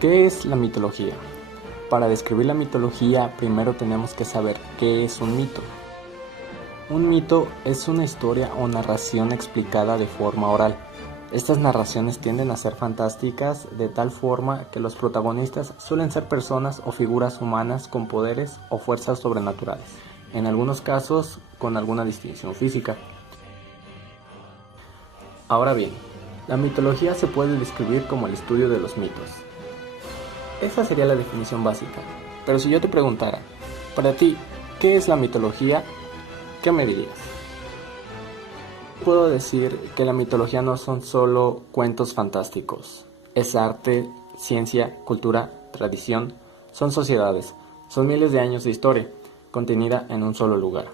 ¿Qué es la mitología? Para describir la mitología, primero tenemos que saber qué es un mito. Un mito es una historia o narración explicada de forma oral. Estas narraciones tienden a ser fantásticas de tal forma que los protagonistas suelen ser personas o figuras humanas con poderes o fuerzas sobrenaturales, en algunos casos con alguna distinción física. Ahora bien, la mitología se puede describir como el estudio de los mitos. Esa sería la definición básica, pero si yo te preguntara, para ti, ¿qué es la mitología? ¿Qué me dirías? Puedo decir que la mitología no son solo cuentos fantásticos, es arte, ciencia, cultura, tradición, son sociedades, son miles de años de historia, contenida en un solo lugar.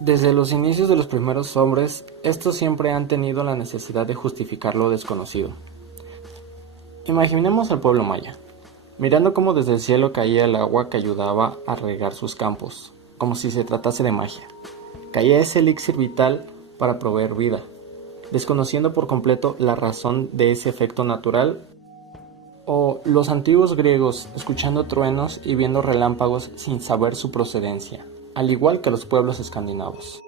Desde los inicios de los primeros hombres, estos siempre han tenido la necesidad de justificar lo desconocido. Imaginemos al pueblo maya, mirando cómo desde el cielo caía el agua que ayudaba a regar sus campos, como si se tratase de magia. Caía ese elixir vital para proveer vida, desconociendo por completo la razón de ese efecto natural. O los antiguos griegos escuchando truenos y viendo relámpagos sin saber su procedencia, al igual que los pueblos escandinavos.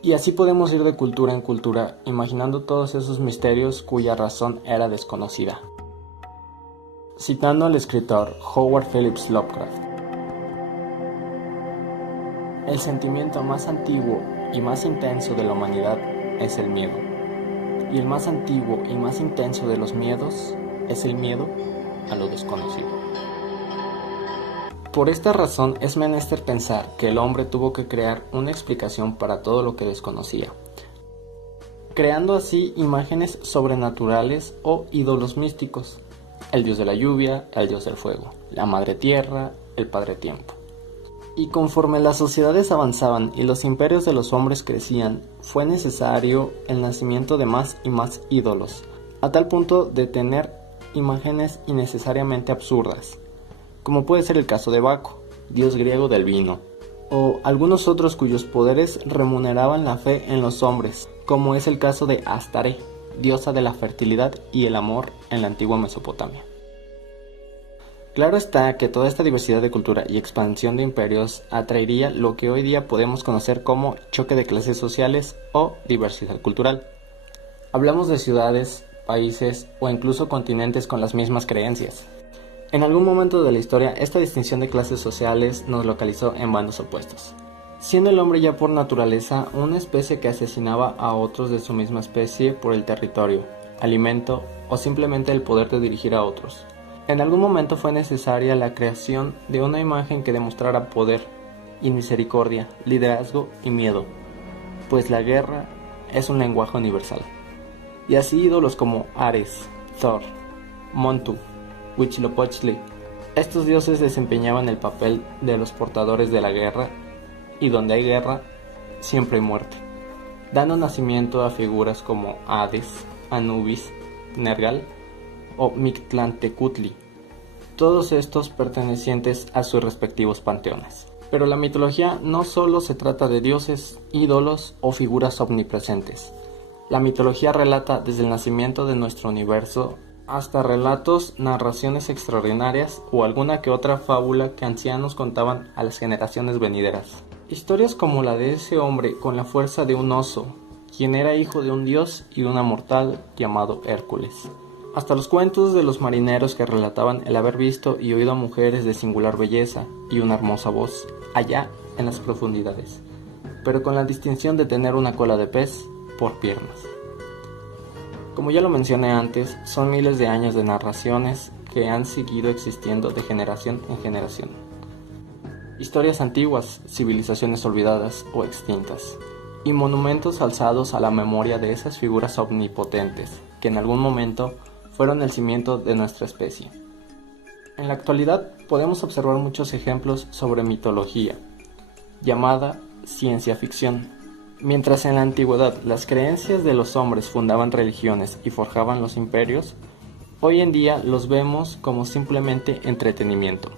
Y así podemos ir de cultura en cultura, imaginando todos esos misterios cuya razón era desconocida. Citando al escritor Howard Phillips Lovecraft: el sentimiento más antiguo y más intenso de la humanidad es el miedo, y el más antiguo y más intenso de los miedos es el miedo a lo desconocido. Por esta razón es menester pensar que el hombre tuvo que crear una explicación para todo lo que desconocía, creando así imágenes sobrenaturales o ídolos místicos: el dios de la lluvia, el dios del fuego, la madre tierra, el padre tiempo. Y conforme las sociedades avanzaban y los imperios de los hombres crecían, fue necesario el nacimiento de más y más ídolos, a tal punto de tener imágenes innecesariamente absurdas, como puede ser el caso de Baco, dios griego del vino, o algunos otros cuyos poderes remuneraban la fe en los hombres, como es el caso de Astarte, diosa de la fertilidad y el amor en la antigua Mesopotamia. Claro está que toda esta diversidad de cultura y expansión de imperios atraería lo que hoy día podemos conocer como choque de clases sociales o diversidad cultural. Hablamos de ciudades, países o incluso continentes con las mismas creencias. En algún momento de la historia, esta distinción de clases sociales nos localizó en bandos opuestos, siendo el hombre ya por naturaleza una especie que asesinaba a otros de su misma especie por el territorio, alimento o simplemente el poder de dirigir a otros. En algún momento fue necesaria la creación de una imagen que demostrara poder y misericordia, liderazgo y miedo, pues la guerra es un lenguaje universal. Y así ídolos como Ares, Thor, Montu, Huitzilopochtli, estos dioses desempeñaban el papel de los portadores de la guerra, y donde hay guerra, siempre hay muerte, dando nacimiento a figuras como Hades, Anubis, Nergal o Mictlantecutli, todos estos pertenecientes a sus respectivos panteones. Pero la mitología no solo se trata de dioses, ídolos o figuras omnipresentes. La mitología relata desde el nacimiento de nuestro universo hasta relatos, narraciones extraordinarias o alguna que otra fábula que ancianos contaban a las generaciones venideras. Historias como la de ese hombre con la fuerza de un oso, quien era hijo de un dios y de una mortal llamado Hércules. Hasta los cuentos de los marineros que relataban el haber visto y oído a mujeres de singular belleza y una hermosa voz, allá en las profundidades, pero con la distinción de tener una cola de pez por piernas. Como ya lo mencioné antes, son miles de años de narraciones que han seguido existiendo de generación en generación. Historias antiguas, civilizaciones olvidadas o extintas, y monumentos alzados a la memoria de esas figuras omnipotentes que en algún momento fueron el cimiento de nuestra especie. En la actualidad podemos observar muchos ejemplos sobre mitología, llamada ciencia ficción. Mientras en la antigüedad las creencias de los hombres fundaban religiones y forjaban los imperios, hoy en día los vemos como simplemente entretenimiento.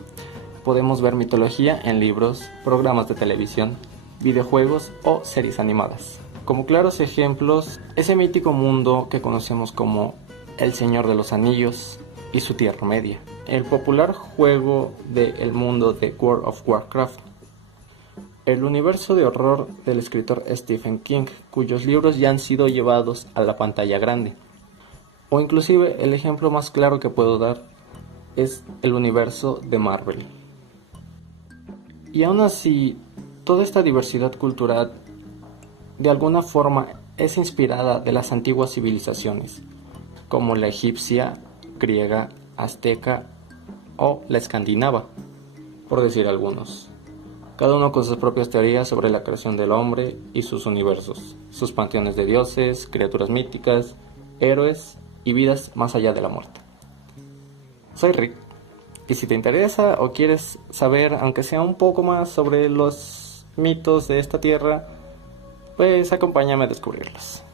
Podemos ver mitología en libros, programas de televisión, videojuegos o series animadas. Como claros ejemplos, ese mítico mundo que conocemos como El Señor de los Anillos, y su Tierra Media, el popular juego del mundo de World of Warcraft, el universo de horror del escritor Stephen King, cuyos libros ya han sido llevados a la pantalla grande, o inclusive el ejemplo más claro que puedo dar es el universo de Marvel. Y aún así, toda esta diversidad cultural de alguna forma es inspirada de las antiguas civilizaciones, como la egipcia, griega, azteca o la escandinava, por decir algunos. Cada uno con sus propias teorías sobre la creación del hombre y sus universos, sus panteones de dioses, criaturas míticas, héroes y vidas más allá de la muerte. Soy Rick, y si te interesa o quieres saber, aunque sea un poco más sobre los mitos de esta tierra, pues acompáñame a descubrirlos.